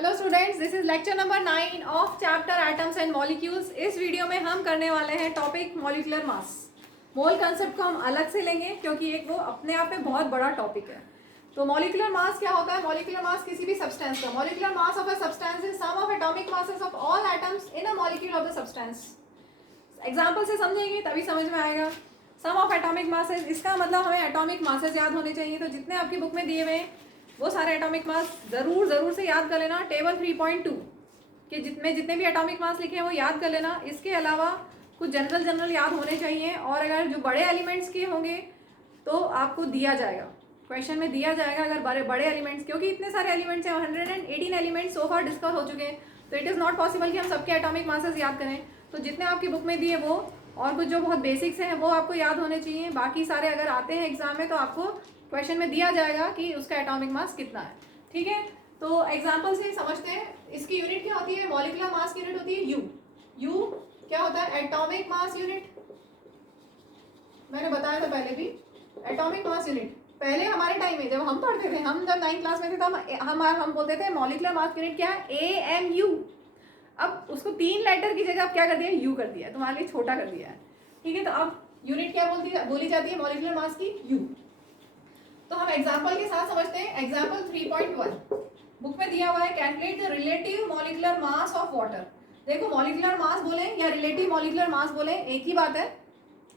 Hello students, this is lecture number 9 of chapter atoms and molecules. इस video में हम करने वाले हैं टॉपिक मॉलिक्यूलर मास। मोल कंसेप्ट को हम अलग से लेंगे क्योंकि एक वो अपने आप में बहुत बड़ा टॉपिक है। तो मॉलिक्यूलर मास क्या होता है? मॉलिक्यूलर मास किसी भी सब्सटेंस का, molecular mass of a substance is sum of atomic masses of all atoms in a molecule of the substance. Example से समझेंगे तभी समझ में आएगा। सम ऑफ एटॉमिक मासेस, इसका मतलब हमें एटॉमिक मासेस याद होने चाहिए। तो जितने आपकी बुक में दिए हुए हैं वो सारे एटॉमिक मास ज़रूर से याद कर लेना। टेबल 3.2 के जितने भी एटॉमिक मास लिखे हैं वो याद कर लेना। इसके अलावा कुछ जनरल याद होने चाहिए। और अगर जो बड़े एलिमेंट्स के होंगे तो आपको दिया जाएगा, क्वेश्चन में दिया जाएगा अगर बड़े एलिमेंट्स, क्योंकि इतने सारे एलिमेंट्स हैं, 118 एलिमेंट्स सो फार डिस्कस हो चुके हैं, तो इट इज़ नॉट पॉसिबल कि हम सबके एटॉमिक मासेस याद करें। तो जितने आपकी बुक में दिए वो और कुछ जो बहुत बेसिक्स हैं वो आपको याद होने चाहिए। बाकी सारे अगर आते हैं एग्जाम में तो आपको क्वेश्चन में दिया जाएगा कि उसका एटॉमिक मास कितना है। ठीक है, तो एग्जाम्पल से समझते हैं। इसकी यूनिट क्या होती है? मॉलिक्यूलर मास की यूनिट होती है यू। यू क्या होता है? Atomic mass unit. मैंने बताया था पहले भी, एटॉमिक मास यूनिट। पहले हमारे टाइम में जब हम पढ़ते थे, हम जब 9th क्लास में थे तब हम बोलते थे मॉलिक्यूलर मास यूनिट क्या है? AMU। अब उसको 3 लेटर की जगह अब क्या कर दिया? यू कर दिया है, तुम्हारे लिए छोटा कर दिया है। ठीक है, तो अब यूनिट क्या बोली जाती है मॉलिक्यूलर मास की? यू। तो हम एग्जाम्पल के साथ समझते हैं। एग्जाम्पल 3.1 बुक में दिया हुआ है, calculate the relative molecular mass of water. देखो, मॉलिक्यूलर मास बोले या रिलेटिव मॉलिक्यूलर मास बोले एक ही बात है,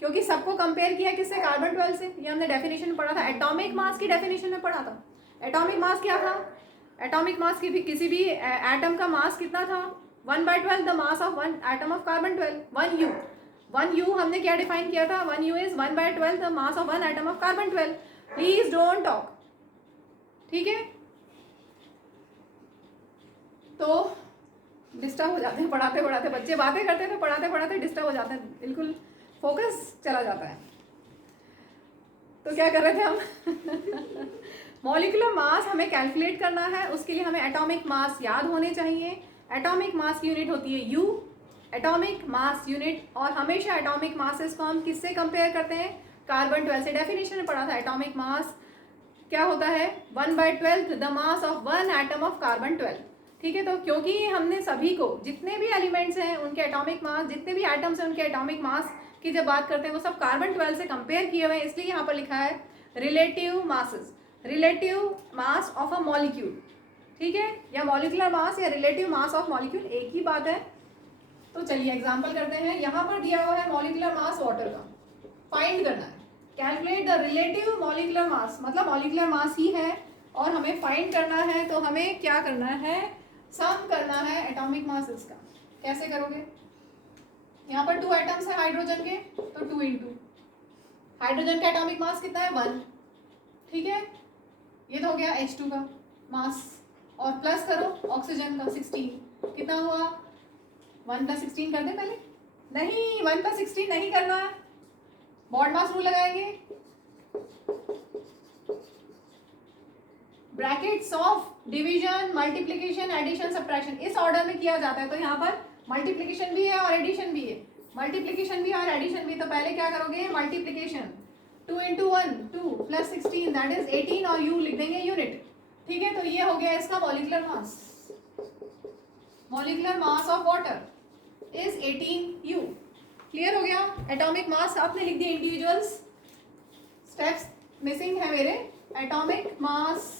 क्योंकि सबको कंपेयर किया किससे? कार्बन 12 से। ये हमने डेफिनेशन में पढ़ा था, एटॉमिक मास की डेफिनेशन में पढ़ा था। एटॉमिक मास क्या था? एटॉमिक मास की भी किसी भी एटम का मास कितना था? 1/12 the mass of one atom of carbon 12। 1U, 1U हमने क्या डिफाइन किया था? 1U is 1/12 the mass of one atom of carbon 12। Please don't talk, ठीक है? तो डिस्टर्ब हो जाते हैं पढ़ाते पढ़ाते, बच्चे बातें करते थे, पढ़ाते पढ़ाते डिस्टर्ब हो जाते हैं, बिल्कुल फोकस चला जाता है। तो क्या कर रहे थे हम? मॉलिक्यूलर मास हमें कैलकुलेट करना है, उसके लिए हमें एटॉमिक मास याद होने चाहिए। एटॉमिक मास की यूनिट होती है यू, एटॉमिक मास यूनिट। और हमेशा एटॉमिक मासेस को हम किससे कंपेयर करते हैं? कार्बन 12 से। डेफिनेशन में पढ़ा था, एटॉमिक मास क्या होता है? 1/12 the mass of one atom of carbon 12। ठीक है, तो क्योंकि हमने सभी को, जितने भी एलिमेंट्स हैं उनके एटॉमिक मास, जितने भी एटम्स हैं उनके एटॉमिक मास की जब बात करते हैं वो सब कार्बन 12 से कंपेयर किए हुए हैं, इसलिए यहाँ पर लिखा है relative masses, relative mass of a molecule. ठीक है, या मॉलिक्यूलर मास या रिलेटिव मास ऑफ मॉलिक्यूल एक ही बात है। तो चलिए एग्जाम्पल करते हैं। यहाँ पर दिया हुआ है मॉलिक्यूलर मास वाटर का, फाइंड करना है। Calculate the relative molecular mass, मतलब मॉलिक्यूलर मास ही है और हमें फाइंड करना है। तो हमें क्या करना है? सम करना है एटॉमिक मासेस का। कैसे करोगे? यहाँ पर 2 एटम्स है हाइड्रोजन के, तो 2 इंटू हाइड्रोजन का एटॉमिक मास कितना है? 1। ठीक है, ये तो हो गया H2 का मास, और प्लस करो ऑक्सीजन का 16। कितना हुआ? 1 + 16 कर दे पहले? नहीं, 1 + 16 नहीं करना है, बॉन्ड मास रूल लगाएंगे। Brackets of division, multiplication, addition, subtraction इस ऑर्डर में किया जाता है। तो यहाँ पर मल्टीप्लिकेशन भी है और एडिशन भी है, मल्टीप्लिकेशन भी और एडिशन भी। तो पहले क्या करोगे? मल्टीप्लिकेशन 2 × 1 2 + 16 दैट इज 18, और यू लिख देंगे यूनिट। ठीक है, तो ये हो गया इसका molecular mass. Molecular mass of water is 18U। Clear हो गया? एटॉमिक मास आपने लिख दिया, इंडिविजुअल्स स्टेप्स मिसिंग है मेरे। Atomic mass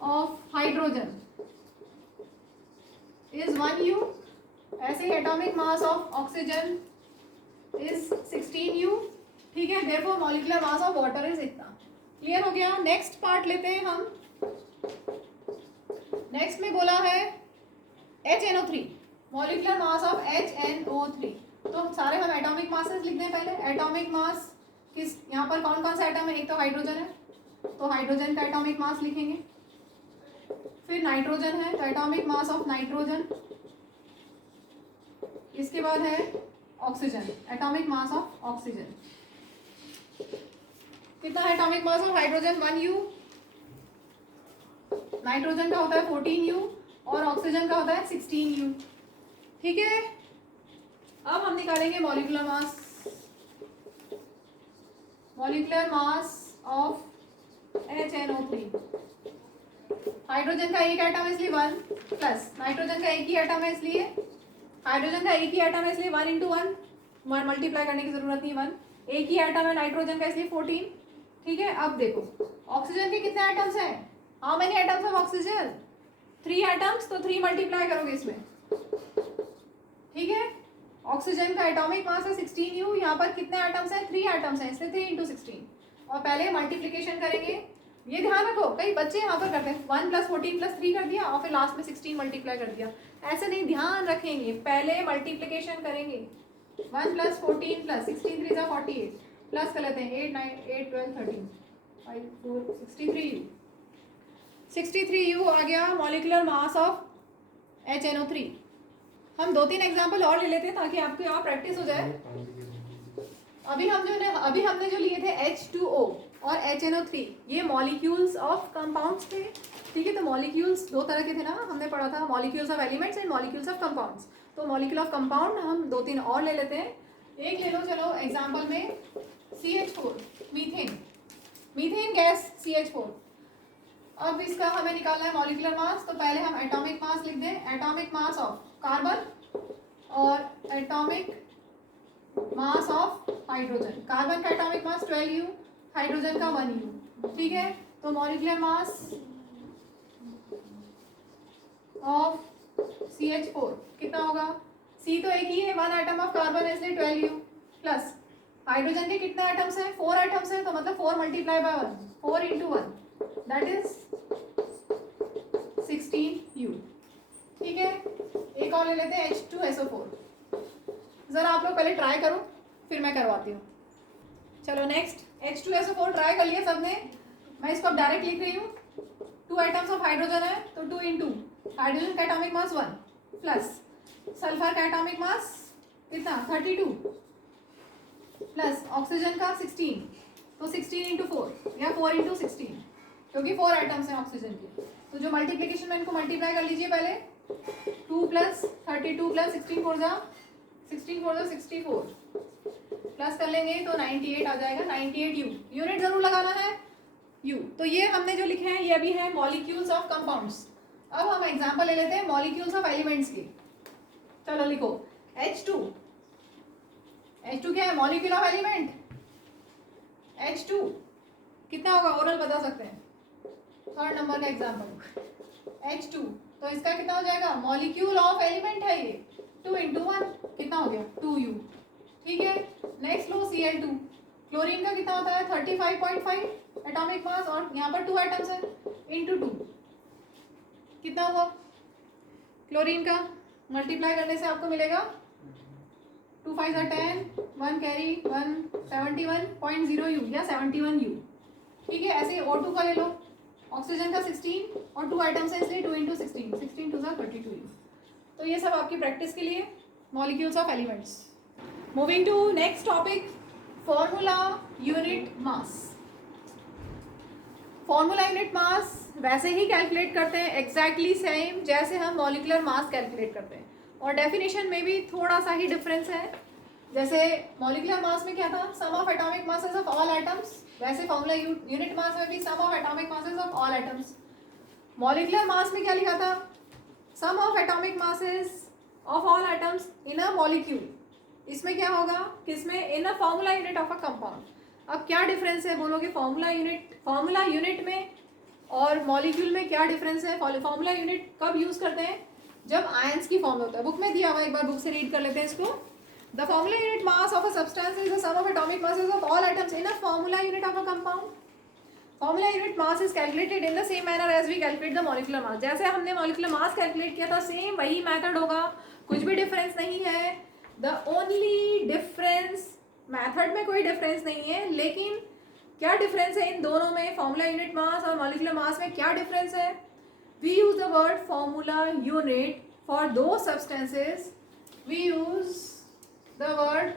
of hydrogen is 1U। ऐसे ही atomic mass of oxygen is 16U। ठीक है, therefore molecular mass of water is इतना। क्लियर हो गया? नेक्स्ट पार्ट लेते हैं हम। नेक्स्ट में बोला है HNO3, molecular mass of HNO3। तो सारे हम एटॉमिक मासेस लिख दें पहले। एटॉमिक मास किस, यहाँ पर कौन कौन सा एटम है? एक तो हाइड्रोजन है, तो हाइड्रोजन का एटॉमिक मास लिखेंगे। फिर नाइट्रोजन है, तो एटॉमिक मास ऑफ नाइट्रोजन। इसके बाद है oxygen, atomic mass of oxygen. कितना है atomic mass of hydrogen? 1U। Nitrogen का होता है 14U और ऑक्सीजन का होता है 16U। ठीक है, अब हम निकालेंगे molecular mass. Molecular mass of HNO3 hydrogen का एक एटम है इसलिए 1 प्लस नाइट्रोजन का एक ही एटम है इसलिए हाइड्रोजन का एक ही एटम है इसलिए 1 इंटू 1 मल्टीप्लाई करने की जरूरत नहीं 1 एक ही एटम है नाइट्रोजन का इसलिए 14 ठीक है। अब देखो ऑक्सीजन के कितने एटम्स हैं how many atoms of oxygen 3 atoms तो 3 मल्टीप्लाई करोगे इसमें ठीक है। ऑक्सीजन का एटॉमिक मास है 16U यहाँ पर कितने एटम्स हैं 3 एटम्स हैं इसलिए 3 इंटू 16 और पहले मल्टीप्लिकेशन करेंगे ये ध्यान रखो कई बच्चे यहाँ पर करते हैं 1 प्लस 14 प्लस 3 कर दिया और फिर लास्ट में 16 मल्टीप्लाई कर दिया ऐसे नहीं ध्यान रखेंगे पहले मल्टीप्लिकेशन करेंगे 1 प्लस 14 प्लस 16 3 48 प्लस कर लेते हैं 8 9 8 12 13 5 4 63U 63U आ गया मॉलिक्यूलर मास ऑफ HNO3 हम 2-3 एग्जाम्पल और ले लेते हैं ताकि आपकी और प्रैक्टिस हो जाए। अभी हमने जो लिए थे H2O और HNO3 ये मॉलिक्यूल्स ऑफ कंपाउंड्स थे ठीक है। तो मॉलिक्यूल्स दो तरह के थे ना हमने पढ़ा था molecules of elements and molecules of compounds. तो मॉलिक्यूल ऑफ कंपाउंड हम 2-3 और ले लेते हैं। एक ले लो चलो एग्जाम्पल में CH4 मीथेन गैस CH4। अब इसका हमें निकालना है मॉलिक्यूलर मास तो पहले हम एटॉमिक मास लिख दें एटॉमिक मास ऑफ कार्बन और atomic mass of hydrogen carbon का एटॉमिक मास 12U हाइड्रोजन का 1U ठीक है। तो मॉलिक्यूलर मास ऑफ CH4 कितना होगा C तो एक ही है 1 एटम ऑफ कार्बन है इसलिए 12U प्लस हाइड्रोजन के कितने एटम्स हैं 4 एटम्स हैं तो मतलब 4 multiply by 1 4 into 1 that is 16U ठीक है। एक और ले लेते हैं H2SO4 जरा आप लोग पहले ट्राई करो फिर मैं करवाती हूँ। चलो नेक्स्ट H2SO4 ट्राई कर लिया सबने मैं इसको अब डायरेक्ट लिख रही हूँ 2 एटम्स ऑफ हाइड्रोजन है तो 2 इंटू हाइड्रोजन का एटॉमिक मास 1 प्लस सल्फर का एटॉमिक मास कितना 32 प्लस ऑक्सीजन का 16 तो 16 इंटू 4 या 4 इंटू 16 क्योंकि 4 एटम्स हैं ऑक्सीजन के। तो जो मल्टीप्लिकेशन में इनको मल्टीप्लाई कर लीजिए पहले 2 प्लस 32 प्लस 16 4 64 प्लस कर लेंगे तो 98 आ जाएगा 98U यूनिट जरूर लगाना है U। तो ये हमने जो लिखे हैं ये अभी है मॉलिक्यूल्स ऑफ कंपाउंड्स। अब हम एग्जांपल ले लेते हैं मॉलिक्यूल्स ऑफ एलिमेंट्स के। चलो लिखो H2 क्या है मॉलिक्यूल ऑफ एलिमेंट H2 कितना होगा ओरल बता सकते हैं 3rd नंबर का एग्जांपल H2 तो इसका कितना हो जाएगा मॉलिक्यूल ऑफ एलिमेंट है ये 2 इंटू 1 कितना हो गया 2U ठीक है। नेक्स्ट लो Cl2 क्लोरीन का कितना होता है 35.5 एटॉमिक मास और यहाँ पर 2 एटम्स है इंटू 2 कितना हुआ क्लोरीन का मल्टीप्लाई करने से आपको मिलेगा 2 5 10 1 कैरी 1 71.0U या 71U ठीक है। ऐसे O2 का ले लो ऑक्सीजन का 16 और 2 आइटम्स है इसलिए 2 इंटू 16 2 32U। तो ये सब आपकी प्रैक्टिस के लिए molecules of elements. Moving to next topic formula unit mass. Formula unit mass वैसे ही कैलकुलेट करते हैं एग्जैक्टली सेम जैसे हम मॉलिक्यूलर मास कैलकुलेट करते हैं और डेफिनेशन में भी थोड़ा सा ही डिफरेंस है। जैसे मॉलिक्यूलर मास में क्या था sum of atomic masses of all atoms वैसे फॉर्मूला यूनिट मास में भी sum of atomic masses of all atoms. Molecular mass में क्या लिखा था sum of atomic masses of all atoms in a molecule. इसमें क्या होगा किसमें in a formula unit of a compound. अब क्या डिफरेंस है बोलोगे फॉर्मूला यूनिट में और मॉलिक्यूल में क्या डिफरेंस है। फॉर्मूला यूनिट कब यूज करते हैं जब आयंस की फॉर्म में होता है। बुक में दिया हुआ एक बार बुक से रीड कर लेते हैं इसको। The formula unit mass of a substance is the sum of atomic masses of all atoms in a formula unit of a compound. Formula unit mass is calculated in the same manner as we calculate the molecular mass. जैसे हमने molecular mass calculate किया था same वही method होगा कुछ भी difference नहीं है। द ओनली डिफरेंस मेथड में कोई डिफरेंस नहीं है लेकिन क्या डिफरेंस है इन दोनों में फॉर्मूला यूनिट मास और मॉलिक्यूलर मास में क्या डिफरेंस है। We use the word formula unit for those substances we use the word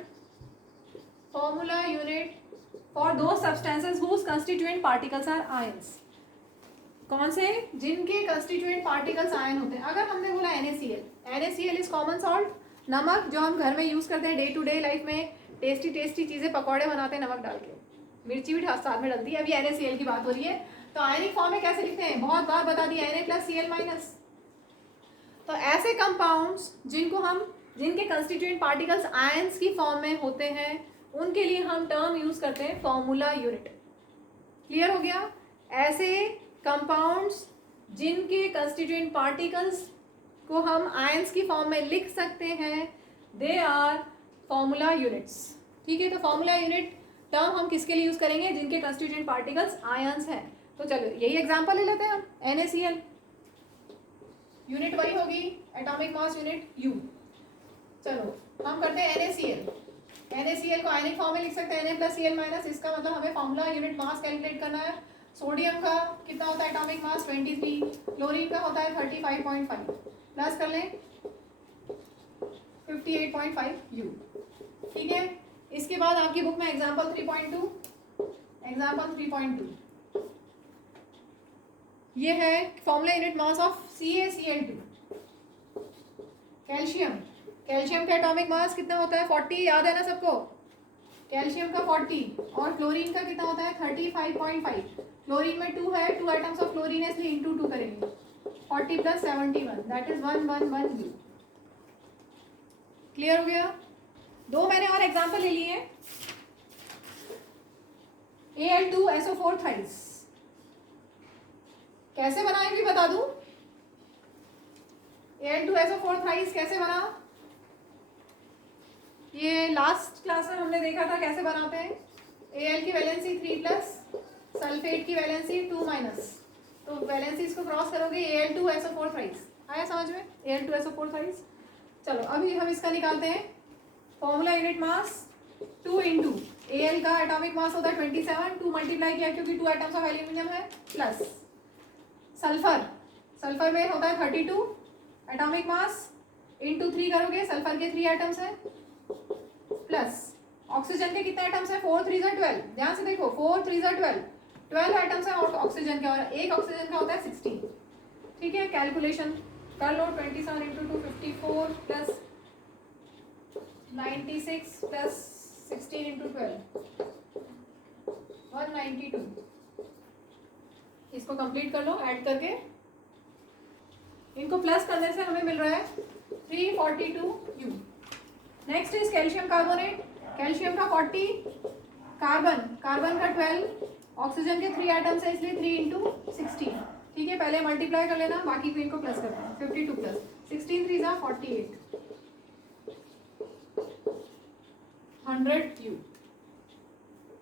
formula unit for those substances whose constituent particles are ions। कौन से जिनके कंस्टिट्यूएंट पार्टिकल्स आयन होते हैं। अगर हमने बोला NaCl इज कॉमन सॉल्ट नमक जो हम घर में यूज करते हैं डे टू डे लाइफ में टेस्टी चीजें पकौड़े बनाते हैं नमक डाल के मिर्ची भी साथ में डलती है। अभी NaCl की बात हो रही है तो आयनिक फॉर्म में कैसे लिखते हैं, बहुत बार बता दिया, Na+Cl-। तो ऐसे कंपाउंड्स जिनके कंस्टिट्यूएंट पार्टिकल्स आयंस की फॉर्म में होते हैं उनके लिए हम टर्म यूज करते हैं फॉर्मूला यूनिट। क्लियर हो गया? ऐसे कंपाउंड्स जिनके कंस्टिट्यूएंट पार्टिकल्स को हम आयंस की फॉर्म में लिख सकते हैं, दे आर फॉर्मूला यूनिट्स। ठीक है, तो फॉर्मूला यूनिट टर्म हम किसके लिए यूज करेंगे, जिनके कंस्टिट्यूएंट पार्टिकल्स आयंस हैं। तो चलो यही एग्जांपल ले लेते हैं हम, NaCl यूनिट वही होगी, एटॉमिक मास यूनिट U। चलो हम करते हैं NaCl को आयनिक फॉर्म में लिख सकते हैं Na+Cl-। इसका मतलब हमें फॉर्मूला यूनिट मास कैलकुलेट करना है। सोडियम का कितना होता है एटॉमिक मास 23, क्लोरीन का होता है 35.5, प्लस कर लें 58.5 U। ठीक है, इसके बाद आपकी बुक में एग्जाम्पल 3.2 ये है formula unit mass of CaCl2। Calcium का एटॉमिक मास कितना होता है 40, याद है ना सबको, कैल्शियम का 40, और क्लोरीन का कितना होता है 35.5। क्लोरीन में 2 है, 2 आइटम्स ऑफ क्लोरीन है, इसलिए इंटू 2 करेंगे, 40 + 71 दैट इज 111 U। क्लियर हो गया? दो मैंने और एग्जांपल ले लिए हैं। Al2SO4 थ्राइस कैसे बनाए भी बता दूं। Al2SO4 थ्राइस कैसे बना, ये लास्ट क्लास में हमने देखा था कैसे बनाते हैं। Al की वैलेंसी 3+, सल्फेट की वैलेंसी 2-, तो वैलेंसीज को क्रॉस करोगे Al2SO4 थ्राइस। आया समझ में, Al2SO4 थ्राइस। चलो अभी हम इसका निकालते हैं फॉर्मूला यूनिट मास 2 इंटू Al का एटॉमिक मास होता है 27, 2 मल्टीप्लाई किया क्योंकि 2 आइटम्स ऑफ एल्यूमिनियम है, प्लस सल्फर में होता है 32 एटॉमिक मास, इंटू 3 करोगे, सल्फर के 3 आइटम्स हैं, प्लस ऑक्सीजन के कितने आइटम्स हैं 4 3 12, ध्यान से देखो 4 3 12 आइटम्स हैं ऑक्सीजन के, और एक ऑक्सीजन का होता है 16। ठीक है, कैलकुलेशन कर लो, 27 इंटू 2 54 प्लस 96 प्लस 16 इंटू 12 192। इसको कंप्लीट कर लो ऐड करके, इनको प्लस करने से हमें मिल रहा है 342 U। Next is calcium carbonate, calcium का 40, कार्बन का 12, ऑक्सीजन के 3 आइटम्स है इसलिए 3 इंटू 16। ठीक है, पहले मल्टीप्लाई कर लेना, बाकी को इनको प्लस करते हैं, 52 प्लस 16 3 48 100 U।